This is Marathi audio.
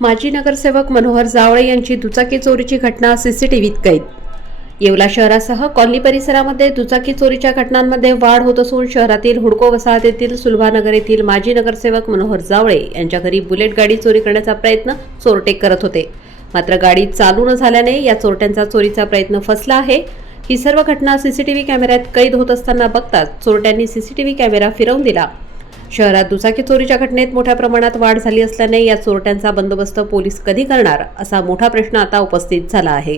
माजी नगरसेवक मनोहर जावळे यांची दुचाकी चोरीची घटना सीसीटीव्हीत कैद। येवला शहरासह कॉलनी परिसरामध्ये दुचाकी चोरीच्या घटनांमध्ये वाढ होत असून शहरातील हुडको वसाहतीतील सुलभानगर येथील माजी नगरसेवक मनोहर जावळे यांच्या घरी बुलेट गाडी चोरी करण्याचा प्रयत्न चोरटे करत होते। मात्र गाडी चालू न झाल्याने या चोरट्यांचा चोरीचा प्रयत्न फसला आहे। ही सर्व घटना सीसीटीव्ही कॅमेऱ्यात कैद होत असताना बघताच चोरट्यांनी सीसीटीव्ही कॅमेरा फिरवून दिला। शहरात दुचाकी चोरीच्या घटनेत मोठ्या प्रमाणात वाढ झाली असल्याने या चोरट्यांचा बंदोबस्त पोलीस कधी करणार असा मोठा प्रश्न आता उपस्थित झाला आहे।